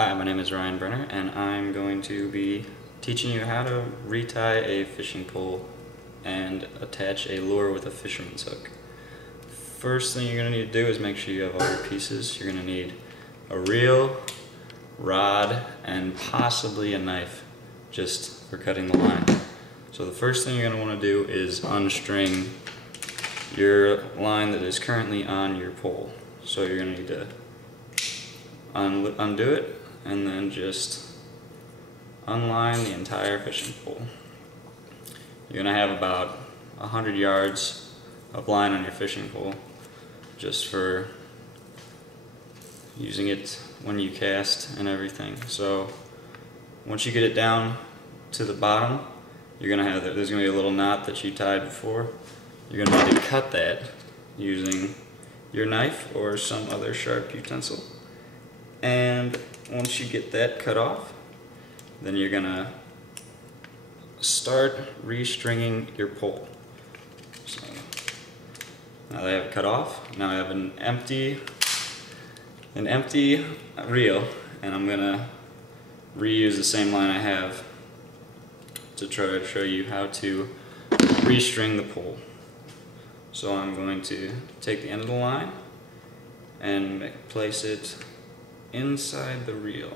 Hi, my name is Brenner, and I'm going to be teaching you how to retie a fishing pole and attach a lure with a fisherman's hook. First thing you're going to need to do is make sure you have all your pieces. You're going to need a reel, rod, and possibly a knife just for cutting the line. So the first thing you're going to want to do is unstring your line that is currently on your pole. So you're going to need to undo it and then just unline the entire fishing pole. You're going to have about 100 yards of line on your fishing pole just for using it when you cast and everything. So once you get it down to the bottom, you're going to have there's going to be a little knot that you tied before. You're going to need to cut that using your knife or some other sharp utensil. And once you get that cut off, then you're going to start restringing your pole. So now that I have it cut off, now I have an empty reel, and I'm going to reuse the same line I have to try to show you how to restring the pole. So I'm going to take the end of the line and place it inside the reel.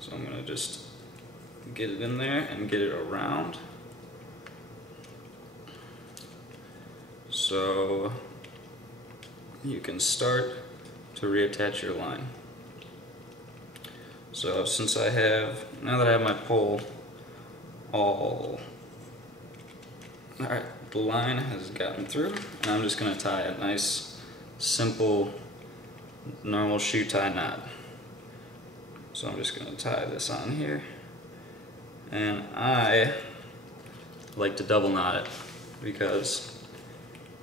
So I'm going to just get it in there and get it around. So you can start to reattach your line. So now that I have my pole alright, the line has gotten through, and I'm just going to tie a nice, simple, normal shoe tie knot. So I'm just going to tie this on here, and I like to double knot it because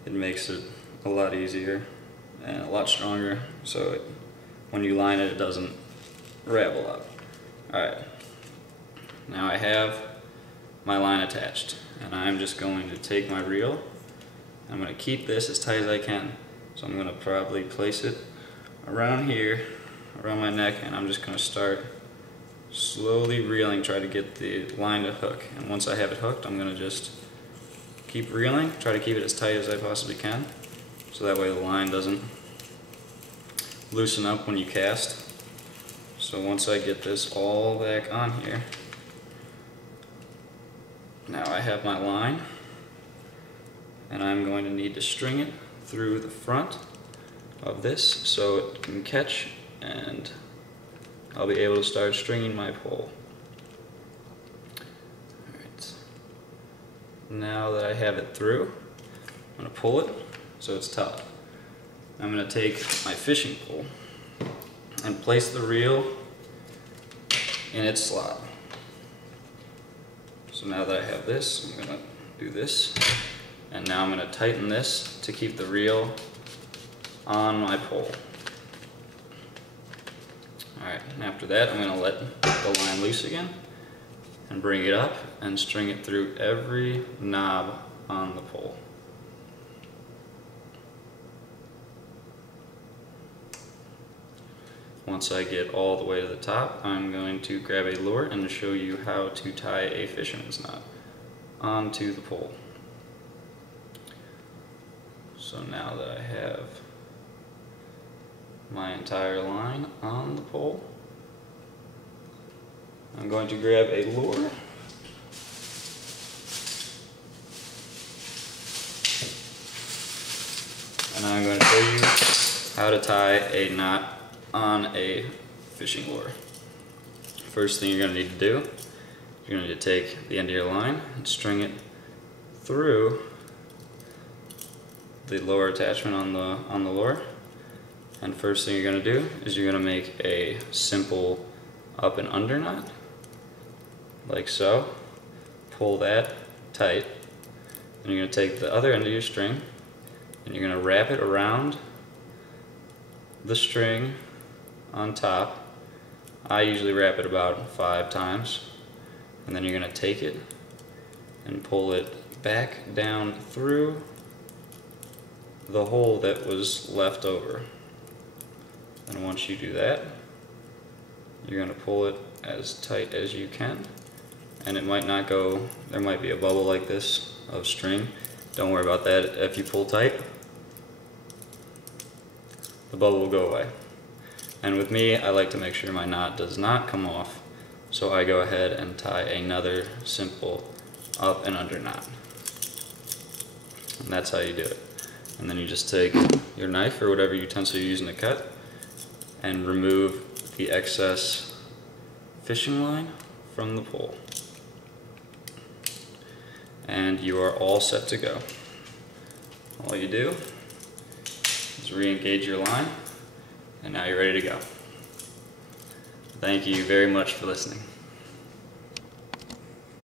it makes it a lot easier and a lot stronger, so when you line it, it doesn't ravel up. Alright, now I have my line attached, and I'm just going to take my reel. I'm going to keep this as tight as I can. So I'm going to probably place it around here, around my neck, and I'm just going to start slowly reeling, try to get the line to hook. And once I have it hooked, I'm going to just keep reeling, try to keep it as tight as I possibly can, so that way the line doesn't loosen up when you cast. So once I get this all back on here, now I have my line, and I'm going to need to string it through the front of this so it can catch, and I'll be able to start stringing my pole. Alright. Now that I have it through, I'm going to pull it so it's taut. I'm going to take my fishing pole and place the reel in its slot. So now that I have this, I'm going to do this, and now I'm going to tighten this to keep the reel on my pole. Alright, and after that I'm going to let the line loose again and bring it up and string it through every knob on the pole. Once I get all the way to the top, I'm going to grab a lure and show you how to tie a fisherman's knot onto the pole. So now that I have my entire line on the pole, I'm going to grab a lure and I'm going to show you how to tie a knot on a fishing lure. First thing you're going to need to do, you're going to need to take the end of your line and string it through the lower attachment on the lure. And first thing you're going to do is you're going to make a simple up and under knot, like so. Pull that tight, and you're going to take the other end of your string and you're going to wrap it around the string on top. I usually wrap it about 5 times, and then you're going to take it and pull it back down through the hole that was left over. And once you do that, You're going to pull it as tight as you can, and it might not go, there might be a bubble like this of string. Don't worry about that. If you pull tight, the bubble will go away. And with me, I like to make sure my knot does not come off, so I go ahead and tie another simple up and under knot. And that's how you do it. And then you just take your knife or whatever utensil you're using to cut and remove the excess fishing line from the pole. And you are all set to go. All you do is re-engage your line, and now you're ready to go. Thank you very much for listening.